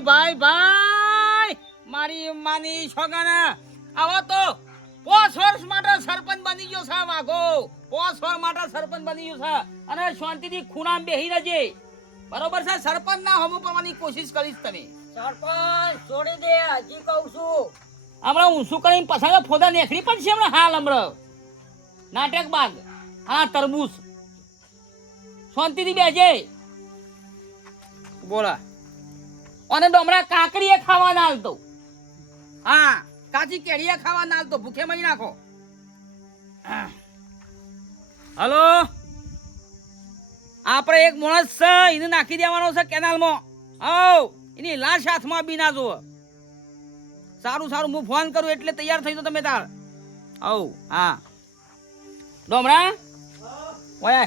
ભાઈ ભાઈ ભાઈ. મારી માની છોકરા આવો તો. પોસ વર્ષ માટે સરપંચ બની ગયો છે વાઘો. પોસ વર્ષ માટે સરપંચ બની ગયો છે. અને શાંતિથી ખૂણામાં બેહી રહેજે. બરોબર છે? સરપંચ ના હમું કરવાની કોશિશ કરીશ તમે. સરપંચ છોડી દે. હજી કહું છું. હમણાં ઊંસું કરીને પસંદ ફોદા નેખડી પણ છે હમણાં હાલ હમણાં. નાટક બાદ. હા તરબૂચ. શાંતિથી બેજે બોલા. અને ડોમરા કાકડીએ ખાવા ના હાલતો હા કાચી કેળીએ ખાવા ના હાલતો ભૂખે મરી નાખો. હલો? આપણે એક માણસ છે એને નાખી દેવાનો છે કેનાલમાં. આવ એની લાશ હાથમાં બી ના જુઓ. સારું સારું હું ફોન કરું એટલે તૈયાર થઈ જાઓ તમે તાર. આવ હા. ડોમરા? ઓય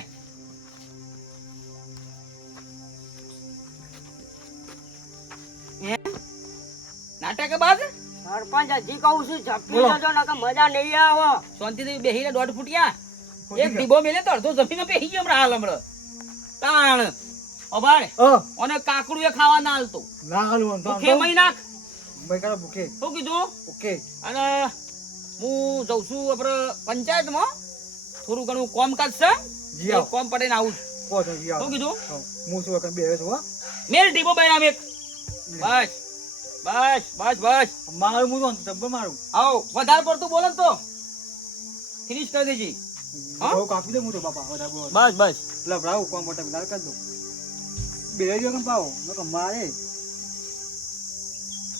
હે? નાટક બાદ? સરપંચ હજી કહું છું ઝપકી જજો નકર મજા નહીં આવે. શાંતિથી બેહીને દોઢ ફૂટ્યા. એક ડીબો મેલે તો અડધો જમીને બેહી ગયો હમણાં હાલ હમણાં. તાણ અભાડ અને કાકડું એ ખાવા ના હાલતો ના હાલું આમ તો આમ ભૂખે મહી નાખ. ભાઈ કાકા ભૂખે. શું કીધું? ઓકે અને હું જઉં છું આપણે પંચાયતમાં. થોડું ઘણું કોમકાજ છે. જી કોમ પટાઈને આવું છું. શું કીધું? હું શું હો. મેલ ડીબો બનાવ એક બસ બસ બસ બસ. મારું તો ડબ્બો મારું. આવો વધારે પડતું બોલો તો. ફિનિશ કરી દેજે. હા? કાપી દે હું તો બાપા વધારે બોલ. બસ બસ. લવડાવું કોમ મોટા વિલાર કરી દો. બે જો કેમ પાવો નકર મારે.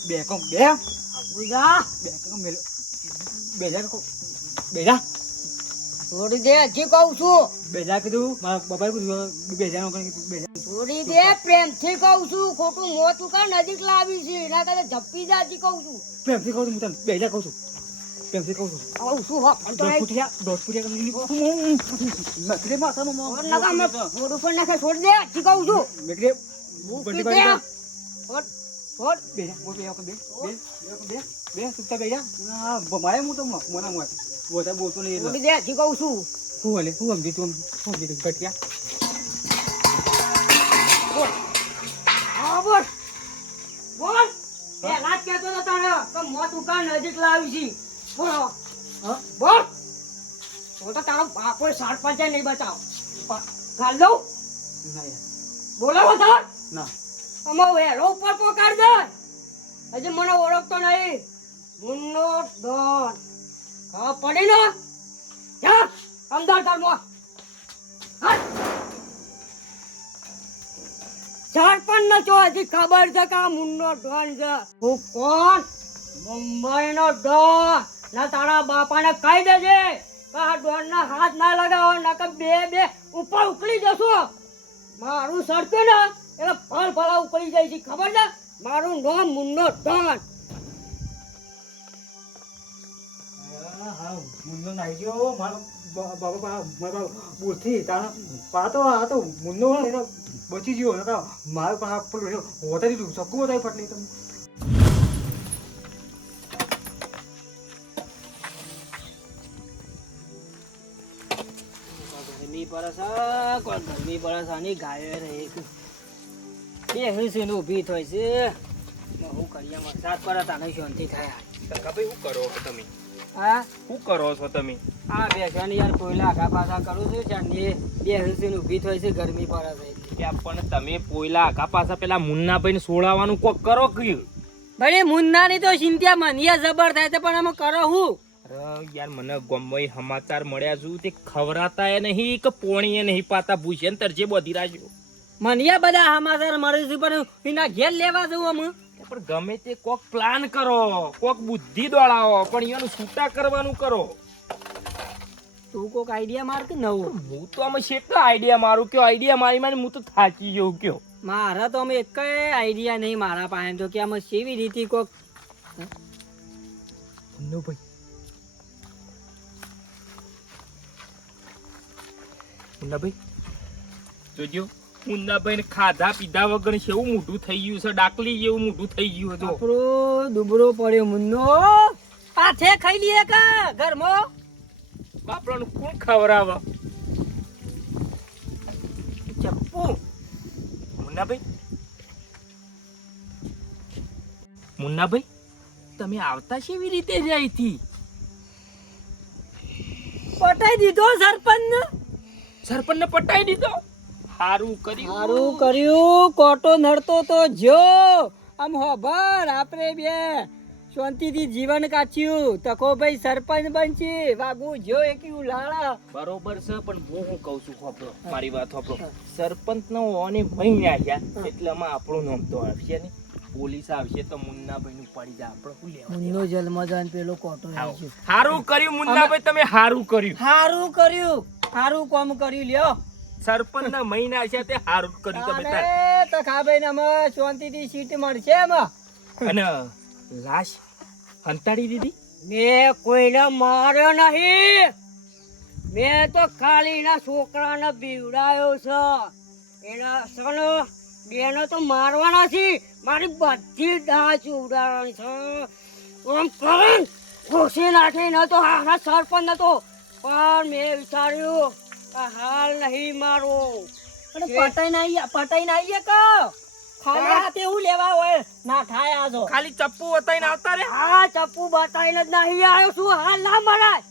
બે કોમ બે? બે કોમ મેલ બે જા કો બે જા. છોડી દે હજી કહું છું. બે જા કીધું મારા બાપાએ કીધું બે જા બે છોડી દે પ્રેમથી કહું છું ખોટું મોત કા નજીક લાવી છે એના કરે ઝપી જા હજી કહું છું. પ્રેમથી કહું છું હું તને બે જા કહું છું. પ્રેમથી કહું છું. આવું શું હા દોઢ ફૂટિયા નકરી માથામાં ઓર નકા મેં મોઢું નાખે છોડી દે હજી કહું છું. મેકરે મૂકી બંડી દે બાંધી છોડ છોડ બે જા બોલ બે વખત બે બે બે વખત બે બે સુતા બોલતો નહીં તારો બાપો સરપંચ બતાવ ગાલ દઉં ના યાર બોલો વધાર ના અમારો વેરો ઉપર પોકાડ દે. હજી મને ઓળખતો નહીં. મુન્નો ડોન હા, પડી ને જા અમદાર તારમાં સરપંચ ન છો હજી ખબર છે કે આ મુન્નો ડોન છે. હું કોણ? મુંબઈ નો ડોન ના, તારા બાપાને કહી દેજે કે આ ડોન ના હાથ ના લગાવો, નકર બે બે ઉપર ઉકળી જશો. મારું સરતું ને એટલે ફળ ફળા ઉપડી જાય છે ખબર છે? મારું નામ મુન્નો ડોન હા હા મુન્નો નાઈ ગયો. મારો બાબા મારા બુરથી તારા પા તો આ તો મુન્નો એનો બચી ગયો. નકા મારો પણ આ પેલું હોતા દીધું સક્કું હોતા પટલી તમે ગરમી પડે છે ગરમી પડે છે આની ગાયો રે એક બે હસીને ઊભી થાય છે. હું કરીએ? વરસાદ પડે તાને શાંતિ થાય. ભાઈ શું કરો છો તમે? હા? શું કરો છો તમે? આ બેસવાની યાર કોયલા આગા પાછા કરું છું ચાંદી બે હસીને ઊભી થાય છે ગરમી પડે છે ત્યાં પણ તમે પોયલા આખા પાછા પેલા મુન્નાભાઈ ને સોળાવાનું કોક કરો કયું ભલે મુન્નાની તો ચિંતા મનિયા જબર થાય છે પણ અમે કરો હું? યાર મને ગમવાઈ સમાચાર મળ્યા છું તે ખવરાતા એ નહીં કે પોણી એ નહીં પાતા ભૂસે ને તરજે બધી રાખ્યો. મનિયા બધા સમાચાર મળે છે પણ એના ઘેર લેવા જવું અમે પણ ગમે તે કોક પ્લાન કરો કોક બુદ્ધિ દોડાવો પણ એનું છૂટા કરવાનું કરો. તું કોક આઈડિયા માર કે નવો? હું તો અમે કેટલો આઈડિયા મારું કયો આઈડિયા મારી મારી હું તો થાકી ગયો કયો. મારા તો અમે એક આઈડિયા નહીં મારા પાસે તો કે અમે કેવી રીતે કોક મુન્નાભાઈ મુન્નાભાઈ જોજો. મુન્નાભાઈ ને ખાધા પીધા વગર કેવું મોઢું થઈ ગયું છે ડાકલી જેવું મોઢું થઈ ગયું હતું. આપણો દુબરો પડ્યો મુન્નો. પાથે ખાઈ લઈએ કા ઘરમાં? બાપરાનું કોણ ખવડાવે? ચપ્પુ. મુન્નાભાઈ. મુન્નાભાઈ તમે આવતા કેવી રીતે જાય થી પટાઈ દીધો સરપંચ સરપંચને પટાઈ દીધો? સારું કર્યું. હારું કર્યું કોટો નડતો તો જો આમ હોભર આપણે બે. શાંતિથી જીવન કાચ્યું. તકો ભાઈ સરપંચ બનશી. વાગુ જો એકયું લાળા. બરોબર છે પણ હું હું કહું છું હોપરો મારી વાત હોપરો સરપંચ નો ઓને મહિને આવ્યા એટલે આમાં આપણું નામ તો આવશે ને પોલીસ આવશે તો મુન્નાભાઈ નું પડી જાય. આપણે શું લેવા મુન્નો જન્મ જાન પેલો કોટો આવશે. સારું કર્યું મુન્નાભાઈ તમે સારું કર્યું. સારું કર્યું. સારું કોમ કર્યું લ્યો. સરપંચ ના મહિના છે તે સારું કર્યું તમે તાર. તો ખાભાઈ ને અમે શાંતિથી સીટ મળશે એમાં. અને લાશ હંતાડી દીધી? મેં કોઈને માર્યો નહીં. મેં તો ખાલી એના છોકરાને બીવડાયો છે. એના સનો બેનો તો મારવાના છે મારી બધી દાંચ ઉડાડવાની છે. આમ કરીને ઘોસી નાખી ન તો હા સરપંચ નતો પણ મેં વિચાર્યું હાલ નહીં મારો. પટાઈ ના પટાઈ ના આવીએ કો ખાલી હાથે એવું લેવા હોય. ના થાય આજો ખાલી ચપ્પુ બતાવીને આવતા રે? હા ચપ્પુ બતાવીને જ નહીં આવ્યો છું. હાલ ના મરાય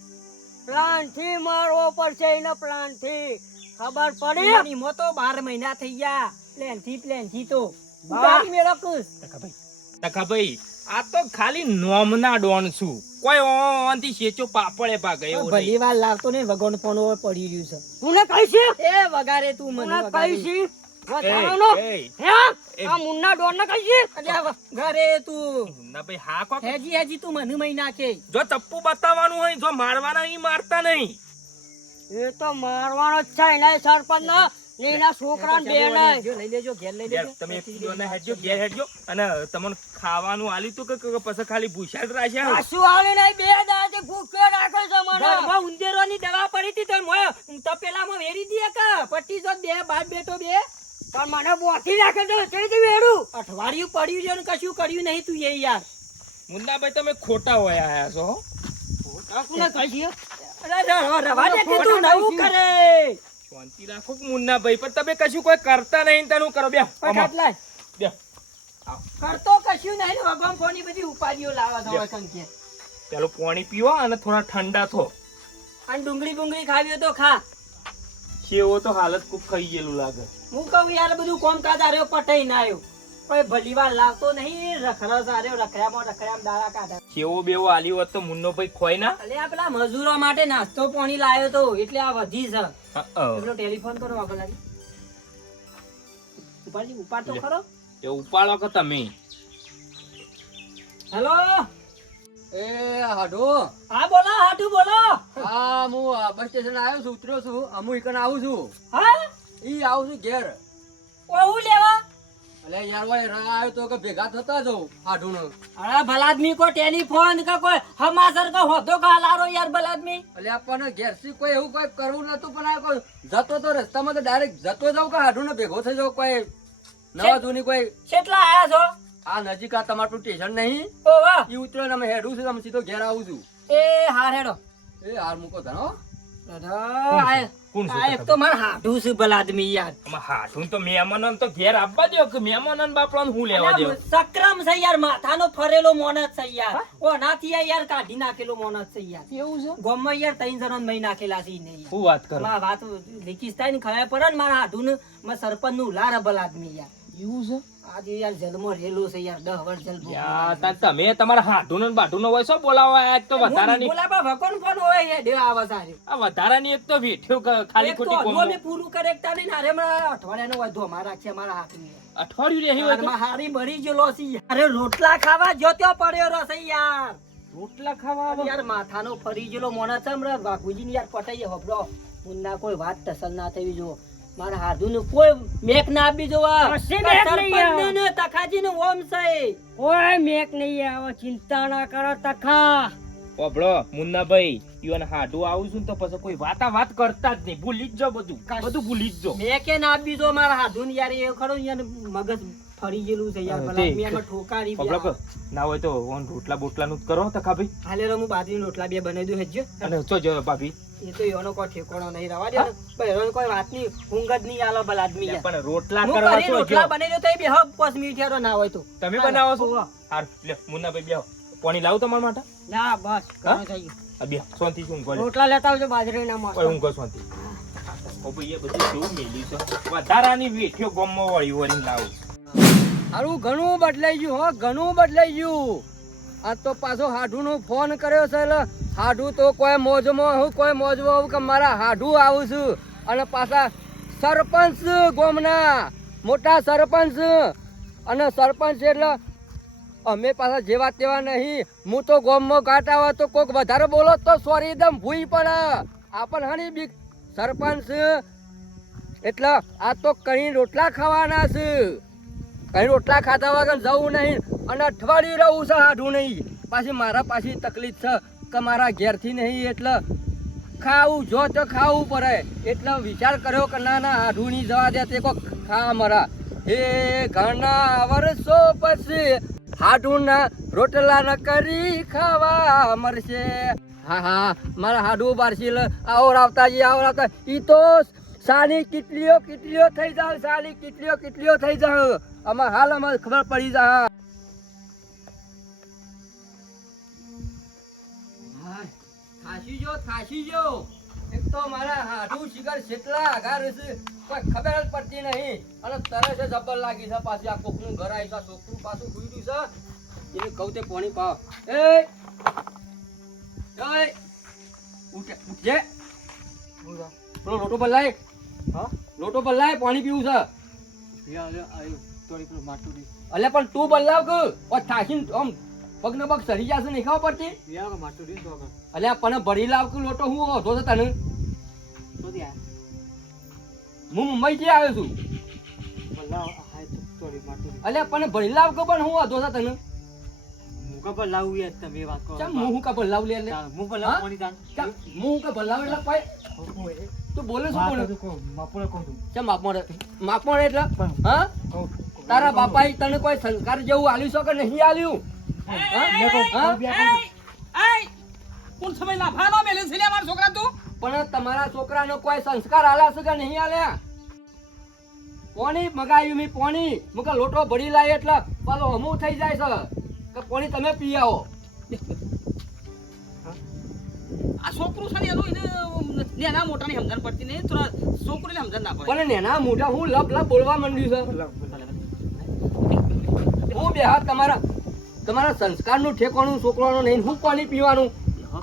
પ્લાનથી મારવો પડશે એને પ્લાનથી ખબર પડી? મો તો બાર મહિના થઈ ગયા. પ્લેનથી પ્લેનથી તો ઉડાડી ભાઈ કુસ તકાભાઈ આ તો ખાલી નોમના ડોન છું. કોઈ ઓનથી શેચો પાપડે ભાગે એવું નહીં. ભલી વાર લાગતો ને વગોન પોનો પડી રહ્યું છે. હું ને કહીશ? એ વગારે તું મને કહીશ? એ, એ. આ મુન્ના ડોન ને કહીશ? ઘરે તું. મુન્નાભાઈ હા કો હેજી હેજી તું મને મહી નાખે. જો ચપ્પુ બતાવવાનું હોય જો મારવાના નહીં મારતા નહીં. એ તો મારવાનો જ છે એના સરપંચ નો ને એના છોકરા બે લઈ લેજો ઘેર લઈ ઘેર તમે એકબીજાને હેડજો ઘેર હેડજો. અને તમને ખાવાનું આલ્યું તું કે કે પછી ખાલી ભૂસા રાખ્યા આસુ આવે નહીં બે દાડે ભૂખ્યો રાખે છે મને. ઘરમાં ઉંદેરોની દવા પડી હતી તો મોય તપેલામાં વેરી દીએ કે પટ્ટી જો બે બાપ બેટો બે. પણ મને બોથી રાખે તો તે વેડું. અઠવાડિયું પડ્યું છે ને કશું કર્યું નહીં તું એ યાર. મુન્નાભાઈ તમે ખોટા હોય આયા છો હો. કાકુને કહીએ? અરે રવા રવા દે તું નવું કરે. શાંતિ રાખો મુન્ના ભાઈ પણ તમે કશું કોઈ કરતા નહીં તેનું કરો. બે પટાટ બે. કરતો કશું નહીં ને ભગવાન ફોની બધી ઉપાધિઓ લાવા દો સંકેત પેલું પાણી પીવો અને થોડા ઠંડા થો. અને ડુંગળી બુંગળી ખાવી તો ખા. શેવો તો હાલત ખૂબ ખાઈ ગયેલું લાગે. હું કહું યાર બધું કોમ કોમકાજ આર્યો પટાઈ ના આવ્યો કોઈ ભલીવાર લાવતો નહીં રખડસ આર્યો રખડ્યામાં રખડ્યામાં દાડા કાઢા. કેવો બેવો આલી હોત તો મુન્નો ભાઈ ખોય ના? અલે આ પેલા મજૂરો માટે નાસ્તો પાણી લાવ્યો તો એટલે આ વધી છે. પેલો ટેલિફોન કરો આગળ લાગી ઉપાડી ઉપાડ તો ખરો. એ ઉપાડો કે તમે? હેલો? એ હાડો. હા બોલો હાટુ બોલો. હા હું બસ સ્ટેશન આવ્યો છું ઉતર્યો છું. હું ઇકન આવું છું. હા? ઈ આવું છું ઘેર. ઓ હું લેવા? એટલે યાર ઓય રા આવ્યો તો કે ભેગા થતા જાઉં હાડું અરે ભલાદમી કો ટેલિફોન કે કોઈ હમાસર કો હોદો કા લારો યાર ભલાદમી? અલે આપણને ઘેરથી કોઈ એવું કોઈ કરવું નતું પણ આ કોઈ જતો તો રસ્તામાં તો ડાયરેક્ટ જતો જાવ કે હાડું ને ભેગો થઈ જાવ કોઈ નવા જૂની કોઈ કેટલા આયા છો? આ નજીક આ તમારું સ્ટેશન નહીં? ઓવા ઈ ઉતરો ને અમે હેડું છું તમે સીધો ઘેર આવું છું. એ હાર હેડો. એ હાર મૂકો ધનો અરે કોણ છે આ એક તો માર હાઠું છે ભલાદમી યાર. આમાં હાઠું તો મહેમાનોને તો ઘેર આવવા દો કે મહેમાનોને બાપડાને હું લેવા દો સક્રમ છે યાર માથાનો ફરેલો મોનત છે યાર. ઓ નાથી યાર કાઢી નાખેલો મોનત છે યાર. એવું છે? ગોમમાં યાર ત્રણ જણો મહી નાખેલા છે ને હું વાત કરું? વાત લીકીસ થાય ને ખબર પડે ને મારા હાડું ને સરપંચનું લાર ભલા આદમી યાર. એવું છે? આજે યાર જલમો રેલો છે યાર દહ વર્ષ જલમો યા, તમે તમારા હાડું ને બાઢું નો હોય શું બોલાવા આયા? તો વધારાની બોલા બા ફોન હોય યાર દેવા આવા સારે. આ વધારાની એક તો વેઠ્યો ખાલી ખોટી હજુ અમે પૂરું કરે એકતા નહીં ને મારા અઠવાડિયાનો હોય ધોમા રાખ્યા મારા હાથની અઠવાડિયું રહી હોય તો હારમાં હારી મરી ગયેલો છે અરે રોટલા ખાવા જો ત્યાં પડ્યો રસે યાર. રોટલા ખાવા આવે? યાર માથાનો ફરી ગયેલો મોણા ચમરા બાપુજી ની યાર પટાઈએ હોબળો મુન્ના કોઈ વાત ટસલ ના થઈ જો મારા હાધુ નું કોઈ મેક ના આપી જોવા. તખાજી નું ઓમ છે કોઈ મેક નહીં આવે ચિંતા ના કરો તખા. ઓભળો, મુન્નાભાઈ ઈવન હાડુ આવું છું તો પછી કોઈ વાતા વાત કરતા જ નહીં. ભૂલી જ જો બધું. બધું ભૂલી જ જાઓ મેકે ના આપી જો મારા હાધુ ને યાર એ ખરો યાર મગજ ફરી ગયેલું છે યાર. ભલા મેં ઠોકારી ઓભળો કે, ના હોય તો ઓન રોટલા બોટલા નું કરો તખા ભાઈ હાલે હું બાજરી રોટલા બે બનાવી દઉં હેજો અને જો જો ભાભી. એ તો એનો કોઈ ઠેકોણો નહીં રવા દે પણ એનો કોઈ વાતની ઊંઘ જ નહીં આલો ભલા આદમી પણ રોટલા કરવા કરી રોટલા બનાવી તો એ બેહો પાંચ મિનિટ હેરો ના હોય તો. તમે બનાવો છો? હાર લે મુન્નાભાઈ બેહો. પાણી લાવ તમારા માટે? ના બસ હા? થઈ ગયું. બે શાંતિ શું ઊંઘો રોટલા લેતા આવજો બાજરીના મસ્ત. ઓય ઊંઘો શાંતિ. ઓ ભાઈ એ બધું કેવું મેલ્યું છે? વધારાની વેઠ્યો ગમમાં વળી વળી લાવું. હારું ઘણું બદલાઈ ગયું હો ઘણું બદલાઈ ગયું. આ તો પાછો હાડુનો ફોન કર્યો છે એટલે હાઢુ તો કોઈ મોજમાં હું, કોઈ મોજમાં આવું કે મારા હાઢુ આવું છું. અને પાછા સરપંચ ગોમના, મોટા સરપંચ. અને સરપંચ એટલે અમે પાછા જેવા તેવા નહીં. હું તો ગોમમાં ગાટા હોય તો કોઈક વધારે બોલો તો સોરી એકદમ ભૂઈ પણ. આપણ હણી બીક. સરપંચ એટલે આ તો કઈ રોટલા ખાવાના છે. કઈ રોટલા ખાધા વગર જવું નહીં અને અઠવાડિયું રહું છે હાડું નહીં. પાછી મારા પાછી તકલીફ છે કે મારા ઘેરથી નહીં એટલે ખાવું, જો તો ખાવું પડે. એટલે વિચાર કર્યો કે ના ના હાડું નહીં જવા દે, તે કોક ખા મારા. હે ઘણા વર્ષો પછી હાડું ના રોટલા કરી ખાવા મરશે હા હા, મારા હાડું બારસી આવો રાવતાજી આવો રાવતા ઈ તો સાની કેટલીઓ કેટલીઓ થઈ જાવ, સાની કેટલીઓ કેટલીઓ થઈ જાવ. આમાં હાલ અમારે ખબર પડી જા થાશી જો થાશી જો. એક તો મારા હાડું શિખર કેટલા આઘાર છે કોઈ ખબર જ પડતી નહીં. અને તરત જ જબર લાગી છે પાછી આ કોકનું ઘર આવી છે છોકરું પાછું ખુલ્યું છે. એને કહું તે પાણી પાવ. એ ઉઠે ઉઠજે. પેલો લોટો બદલાય હા? લોટો લાય પાણી પીવું છે. યા યા પેલું માટું અલે પણ તું બદલાવ કે ઓ થાકીન આમ પગ ને પગ સરી જશે નહીં ખબર પડતી? તો આગળ પણ ભરી લાવ કે લોટો હું ઓધો તો તને? તો ત્યાં હું મુંબઈ થી આવ્યો છું. બલ્લા હાય અલ્યા પણ ભરી લાવ કે પણ હું ઓધો તો તને? મુકા પર લાવું યાર તમે વાત કરો. ચમ હું લે કોની ચમ હું એટલે કોઈ તું બોલે શું કોણ માપોળે કહું છું ચમ એટલે હા? તારા બાપા તને કોઈ સંસ્કાર જેવું આલ્યું છે કે નહીં આલ્યું! કોણ સમય લાફાનો મેલ્યો છે મારા છોકરા તું. પણ તમારા છોકરાનો કોઈ સંસ્કાર આલ્યા છે કે નહીં આલ્યા? કોની મગાવ્યું મી પોણી. મુકે લોટો ભરી લાય એટલે પાલો હમું થઈ જાય છે. કે પોણી તમે પી આવો. આ છોકરું છે ને એનું એને નેના મોટાની સમજણ પડતી નહીં. થોડા છોકરીને સમજણ ના પડે. પણ નેના મોઢા હું લપ લપ બોલવા માંડ્યું છે. હું બે તમારા તમારા સંસ્કારનું ઠેકાણું છોકરાનું નહીં હું પાણી પીવાનું?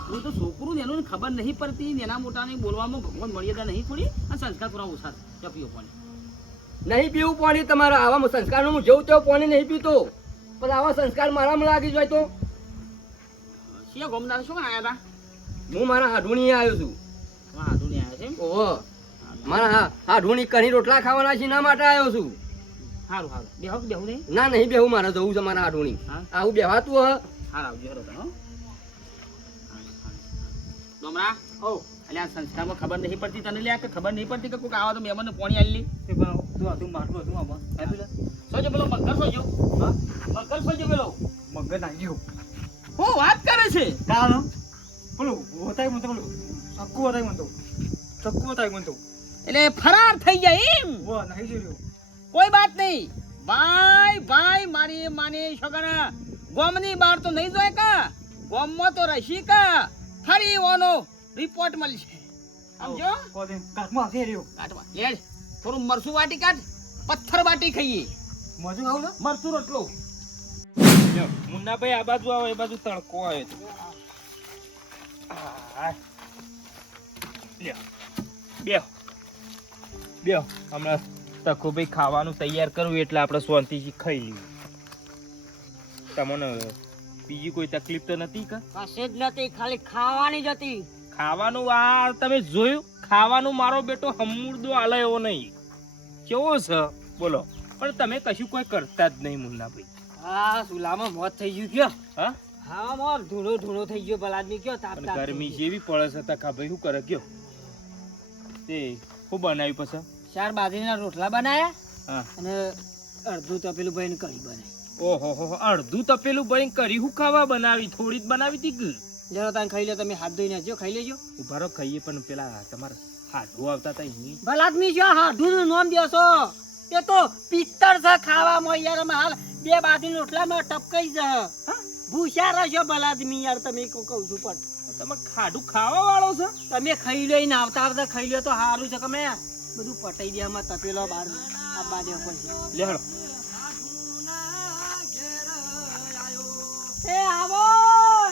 હું તો છોકરું ને એનું ખબર નહીં પડતી નેના મોટાને બોલવામાં ભગવાન મર્યાદા નહીં થોડી? અને સંસ્કાર પૂરા ઓછા ત્યાં પીઓ પાણી. નહીં પીવું પાણી તમારા આવા સંસ્કારનું હું જવું તેવું પાણી નહીં પીતો. પણ આવા સંસ્કાર મારામાં લાગી જાય તો? શિયા ગોમદાર શું આયા હતા હું મારા હાડુણી આવ્યો છું. હાડુણી આવ્યો છે ઓહો. મારા હાડુણી કઢી રોટલા ખાવાના છે ના માટે આવ્યો છું. સારું સારું બેહો બેહું નહીં. ના નહીં બેહું મારે જવું છે મારા હાડુણી આવું બેહાતું હ હાર આવજો હરો તને હો. ડોમરા? ઓ એટલે આ ખબર નહીં પડતી તને લ્યા કે ખબર નહીં પડતી કે કોઈક આવા તો મહેમાનને પોણી આલી લી તે બા તું તું માટું હતું આમાં. હે. સોજો પેલો મગર સોજો. હા? મગર સોજો પેલો. મગર ના ગયું હું વાત કરે છે. કાનો? બોલો હોતાય મન તો બોલો ચક્કુ હોતાય મન તો. ચક્કુ હોતાય મન તો. એટલે ફરાર થઈ જાય એમ. વો નહીં જોયું. કોઈ બાત નહીં. ભાઈ ભાઈ મારી માની છોકરા ગોમની બહાર તો નહીં જોય કા? ગોમમાં તો રસી કા? ખરી ઓનો રિપોર્ટ મળશે. સમજો? કોદે કાટમાં રહ્યો કાઢવા લેડ થોડું મરસું વાટી કાઢ પથ્થર વાટી ખાઈએ. મજુ ખાવું ને મરસું રોટલો. મુન્નાભાઈ આ બાજુ આવો એ બાજુ તડકો આવે બે બેહો હમણાં તખુભાઈ ખાવાનું તૈયાર કરવું એટલે આપણે શાંતિથી ખાઈ લઈએ. તમને બીજી કોઈ તકલીફ તો નથી કે? કશે જ નથી ખાલી ખાવાની જ હતી. ખાવાનું આ તમે જોયું? ખાવાનું મારો બેટો હમુરદો આલે એવો નહીં. કેવો છે? બોલો. પણ તમે કશું કોઈ કરતા જ નહીં મુન્નાભાઈ. હા સુલામાં મોત થઈ ગયું કયો. હા? હા મોર ધૂળો ધૂળો થઈ ગયો ભલા આદમી કયો તાપ તાપ ગરમી જેવી પડે છે તકા ભાઈ શું કરે કયો? તે શું બનાવ્યું પછી? ચાર બાજરીના રોટલા બનાયા અને અડધું તપેલું ભાઈ કઢી બનાવી. ઓહો હો અડધું તપેલું ભાઈ કરી હું ખાવા બનાવી? થોડી જ બનાવી હતી જરા તાન ખાઈ લે તમે હાથ ધોઈને આવજો ખાઈ લેજો. ઉભારો ખાઈએ પણ પેલા તમારે હાડું આવતા હતા એની ભલા આદમી છો હાડું નું નામ દેશો એ તો પિત્તર છે ખાવામાં યાર હાલ બે બાજુ રોટલામાં ટપકાઈ જ ભૂસ્યા રહેશો ભલા આદમી યાર તમે કહું કહું છું પણ. તમે ખાડું ખાવા વાળો છો? તમે ખાઈ લો ને આવતા આવતા ખાઈ લો તો સારું છે તમે. બધું પટાઈ દે આમાં તપેલો બાર આ બાજુ પછી લે હળો એ આવો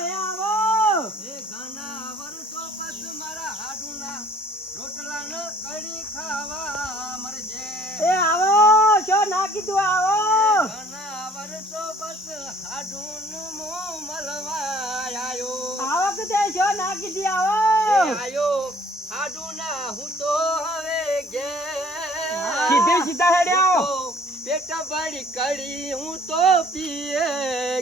એ આવો એ ઘણા વર્ષો પછી મારા હાડુના રોટલાને કઢી ખાવા મળજે એ આવો શું ના કીધું આવો ઘણા વર્ષો પછી હાડુનું મોં મળવા આયો આવો કે શું ના કીધી એ આવો આયો હાડુના હું તો હવે ઘેર સીધે સીધા હેડ્યા હું તો પેટ ભરી કઢી હું તો પીએ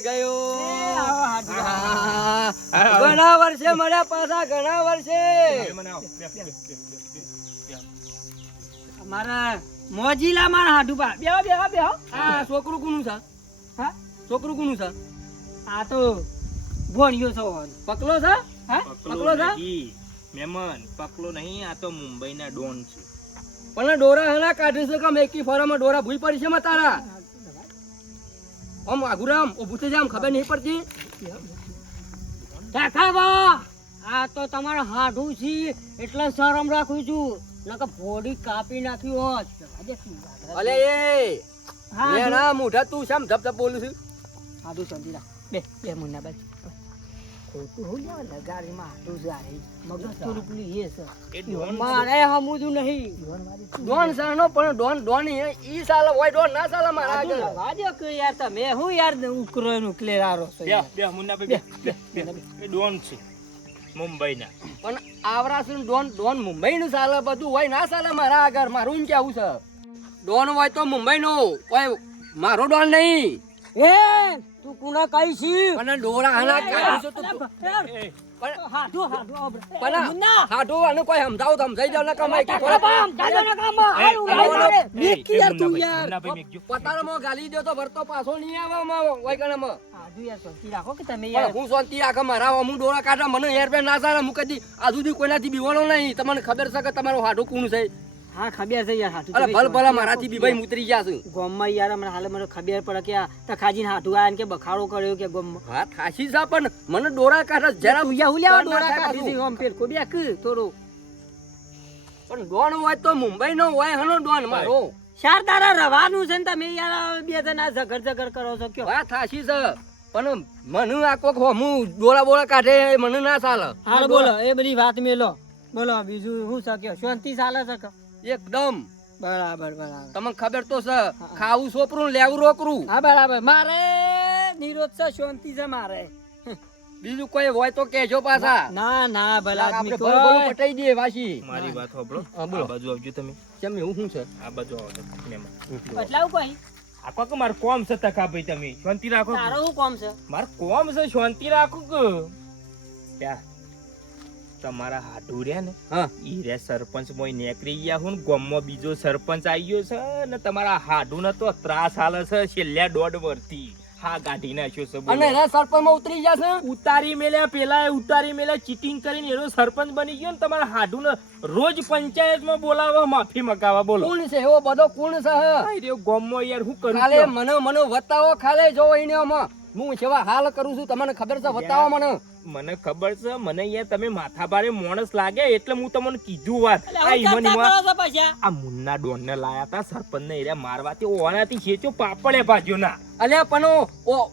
ગયો એ આવો હાડું. આ, આવો. ઘણા વર્ષે મળ્યા પાછા ઘણા વર્ષે. મને આવો. બે, બે, બે, બે, બે. મારા મોજીલા મારા હાડું બેહો બેહો. બેહો આ છોકરું કોનું છે? હા? છોકરું કોનું છે? આ તો ભોણિયો છો પકલો છે? હા? પકલો છે? નહીં. પકલો નહીં આ તો મુંબઈના ડોન છે. પણ ડોરા હના કાઢી છે કમ એકી ફોરામાં ડોરા ભૂઈ પડી છે માં તારા. આમ આઘુરામ ઊભું થઈ જા આમ ખબર નહીં પડતી. દેખાવા. આ તો તમારે હાડું છે એટલે શરમ રાખું છું. નકર બોડી કાપી નાખ્યું હોત. અલે એ લેણા મોઢા તું શામ ધબ ધબ બોલું છું. હાડું સમજી રાખ બે બે મુન્ના બાજુ હું લેવા મગજ થોડું પેલું એ છે. મારે સમજવું નહીં ડોન સાનો પણ ડોન ડોન ઈ- સાલા હોય ડોન ના સાલા મારા આગળ વાજો કે યાર તમે હું યાર ઉકરો ઉકલે રારો છો? બે બે મુન્નાભાઈ બે બે બે ડોન છે મુંબઈના પણ આવરાસું ડોન ડોન મુંબઈ નું સાલે બધું હોય ના સાલે મારા આગળ મારું કેવું છે? ડોન હોય તો મુંબઈ નો હોય મારો ડોન નહીં. એ તું કુના કઈ છી? પણ ડોરા હાના કાઢું છો તું- પણ હાડો હાડો. પણ હાડો અને કોઈ સમજાવ સમજાઈ જાવ ના કમાઈ કે કાકા બામ, કાકા ના કામ હાલ મેકી યાર તું યાર. પતાર મો ગાલી દો તો ભરતો પાછો નહીં આવે માં હોય કણામાં. હાડું યાર શાંતિ રાખો કે તમે યાર. હું શાંતિ રાખે મારા હું ડોળા કાઢે મને હેર પેન ના સારા હું કદી આ સુધી કોઈનાથી બીવાનો નહીં. તમને ખબર છે કે તમારો હાડો કોણ છે? હા ખબર છે યાર હાડું અરે ભલ ભલા મારાથી બી ભાઈ ઉતરી ગયા છું. ગોમમાં યાર મને હાલે મને ખબર પડે કે આ ખાજીને હાડું આયા કે બખાડો કર્યો કે ગોમ હા ખાસી સા પણ મને ડોળા કાઢ જરા ઉયા ઉલ્યા ડોરા કાઢી. ઓમ પેલ કોઈ બેક થોડું. પણ ડોન હોય તો મુંબઈ નો હોય હનો ડોન મારો. ચાર તારા રવાનું છે ને તમે યાર બે જણા ઝઘર ઝઘર કરો છો કયો. હા થાશી છે પણ મને આ કોક હોમું ડોળા બોળા કાઢે મને ના ચાલે. હા બોલો એ બધી વાત મેલો. બોલો બીજું શું શક્યો શાંતિ ચાલે છે કે એકદમ. બરાબર બરાબર. તમને ખબર તો છે ખાવું સોપરું લેવું રોકરું. હા બરાબર. મારે નિરોધ છે શાંતિ છે મારે. બીજું કોઈ હોય તો કેજો પાછા. ના ના ભલા આદમી કોઈ. પટાઈ દે વાસી મારી વાત સાંભળો. હા, બોલો. આ બાજુ આવજો તમે. કેમ એવું શું છે? આ બાજુ આવો તમે મહેમાન. બદલાવું કોઈ? આખો કે મારે કોમ છે તકા ભાઈ તમે. શાંતિ રાખો તારો શું કોમ છે? મારે કોમ છે શાંતિ રાખો કે? ત્યાં તમારા હાડુ રે ને હા. ઈ રે સરપંચ મોય નેકરી ગયા હું ગામમાં બીજો સરપંચ આવ્યો છે ને તમારા હાડુ ને તો ત્રાસ હાલે છે છેલ્લા દોઢ વર્ષથી. હા ગાઢી નાખ્યો છે. અને એના સરપંચમાં ઉતરી જશે ઉતારી મેલ્યા પેલા ઉતારી મેલ્યા ચીટિંગ કરીને એનો સરપંચ બની ગયો ને તમારા હાડુ ને રોજ પંચાયતમાં બોલાવવા માફી મગાવવા બોલો. કોણ છે? એવો બધો કોણ છે? હા રે રહ્યો યાર હું કરું મને મને વતાવો ખાલે જો એને આમાં હું સેવા હાલ કરું છું તમને ખબર છે બતાવો મને. મને ખબર છે મને યાર તમે માથા ભારે માણસ લાગે એટલે હું તમને કીધું વાત. આ ઈમન આ મુન્ના ડોન ને લાયા તા સરપંચ ને એરિયા મારવાથી ઓનાથી ખેંચ્યો પાપડે ભાજ્યો ના અલ્યા પણ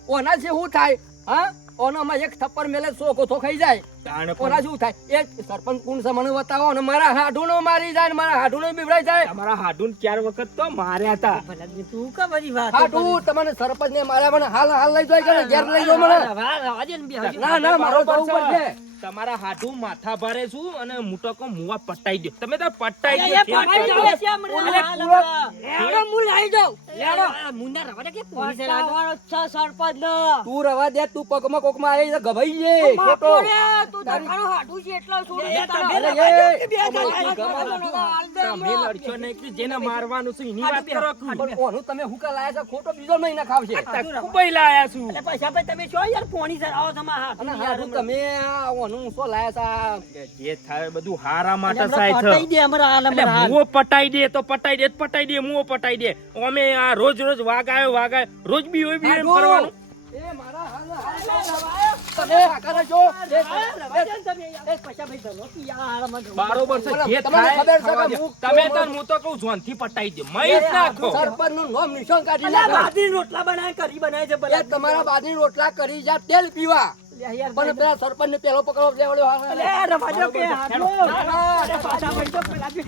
ઓના છે શું થાય? હા? ઓનામાં એક થપ્પડ મેલે સો કોથો ખાઈ જાય તાણ ઓના શું થાય એક સરપંચ કોણ છે મને બતાવો અને મારા હાડુનો મારી જાય ને મારા હાડુનો બીવડાઈ જાય મારા હાડુન ચાર વખત તો માર્યા તા તું કા બધી વાત હાડુ તમને સરપંચ ને માર્યા મને હાલ હાલ લઈ જાય કે ઘેર લઈ જાવ મને ને. ના મારો જવું પડશે તમારા હાથું માથા ભારે છું અને મુટકો મુવા પટાઈ દો તમે તો પટાઈ દો પટાઈ હમણાં. લેડો, હું લઈ જાઉં. લેડો. પસ્તાવાનો છે સરપંચનો. તું રવા દે તું પગમાં કોકમાં આવી ગભાઈ જે ખોટો તું ધક્કાનો હાડું છે એટલો છોડી દે દે તમે. લડશો નહીં કે જેને મારવાનું છે એની વાત કરો કે. પણ ઓનું તમે હુકા લાયા છો ખોટો બીજો મહિના ખાવશે તકુભાઈ લાયા છું પૈસા ભાઈ તમે છો યાર પોણી સર આવો તમારા હાથ તમે ઓનું શું લાયા છો જે થાય બધું હારા માટે થાય પટાઈ દે અમારા હાલ. એટલે મુઓ પટાઈ દે તો પટાઈ દે પટાઈ દે મુઓ પટાઈ દે. અમે આ રોજ રોજ વાગાયો વાગાય. રોજ બી હોય બી એમ કરવાનું. એ મારા હાલ તમે આ જો. બારોબર છે જે તમને થાય ખબર છે કે હું તમે કેવો તો હું તો કહું જોનથી પટાઈ દે. મય નાખો. સરપંચનું નામ નિશાન કાઢી લે નાખો. રોટલા બનાય કરી બનાય છે ભલે તમારા બાજરી રોટલા કરી જા તેલ પીવા. પણ પેલા સરપંચ ને પેલો પકડો લેવડ્યો કે હાડો ના, અરે પાછા ભાઈ તો પેલા ને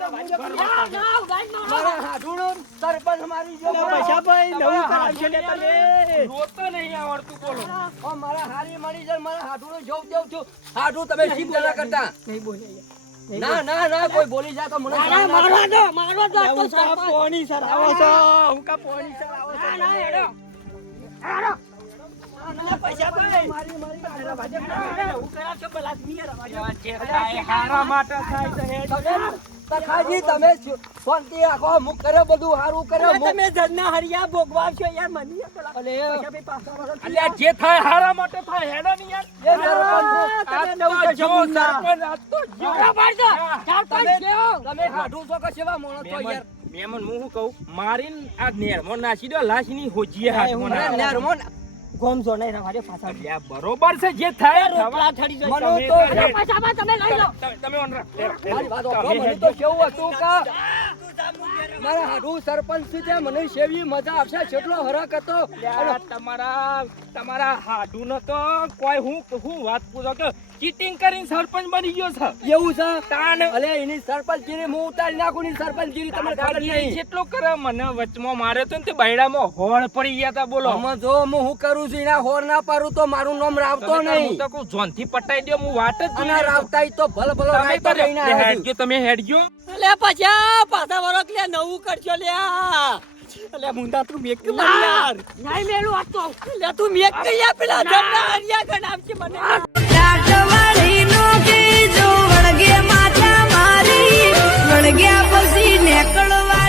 રમાજો કે ના, ના, ના. મારા હાડુંનો સરપંચ મારી ગયો. અલે પૈસા ભાઈ નવું કરાવજો ને તમે રોતો નહીં આવડતું બોલો. ઓ, મારા હારી મળી જાય મારા હાડુંનો જોઉં દેઉં છું. હાડું તમે શી કરતા? ના ના ના કોઈ બોલી તો મને ના, ના, સારું મારવા દો મારવા દો હું. પોણી સર આવો છો હું કા પોણી સર આવો છો. ના, ના, તખાજી તમે છો- શાંતિ રાખો મુક કર્યો બધું સારું મુક. તમે જણના હરિયા ભોગવાવશો યાર મને. અલ્યા જે થાય હારા માટે થાય હેડો ને યાર જો. સરપંચ આ તો જો. છે. તમે હાડું છો કે સેવા મોણો છો યાર મહેમાન હું શું કહું? મારીન આ નેરમો નાસી દો લાશની હોજીએ હાથમાં અરે નેરમો ગોમ જો નહીં રમાજો પાછા અલ્યા બરોબર છે જે થાય રોટલા થડી જાય. મને તો પાછા તમે લઈ લો. તમે- ઓન રાખ. મારી વાત તો કેવું હતું કે મારા હાડું સરપંચ છે મને સેવી મજા આવશે જેટલો હરક હતો. અલ્યા, તમારા હાડું હાડુનો તો કોઈ હું હું વાત પૂછો કે ચીટિંગ કરીને સરપંચ બની ગયો છે. એવું છે? તાન. અલે એની સરપંચગીરી હું ઉતારી નાખું ની સરપંચગીરી તમને ખબર નહીં. કેટલો કરે મને વચમાં મારે તો ને તે બૈડામાં હોળ પડી ગયા તા બોલો. આમાં જો હું હું કરું છું એના હોળ ના પારું તો મારું નામ રાવતો નહીં. તો કહું જોનથી પટાઈ દો હું વાત જ અને જોઈ રાવતા તો ભલ ભલો તમે રાયતો તો તમે હેડજો અલે પૈસા પાછા વરસ લે નવું કરજો લે અલે મુંડા તું મેક કર યાર. નહીં મેલું આ તો. લે તું મેક કર યાર પેલા જમના હરિયા ગણ આપજે મને. ડાટવાળી નો કે જો વળગે માતા મારી વળગ્યા પછી નેકળવા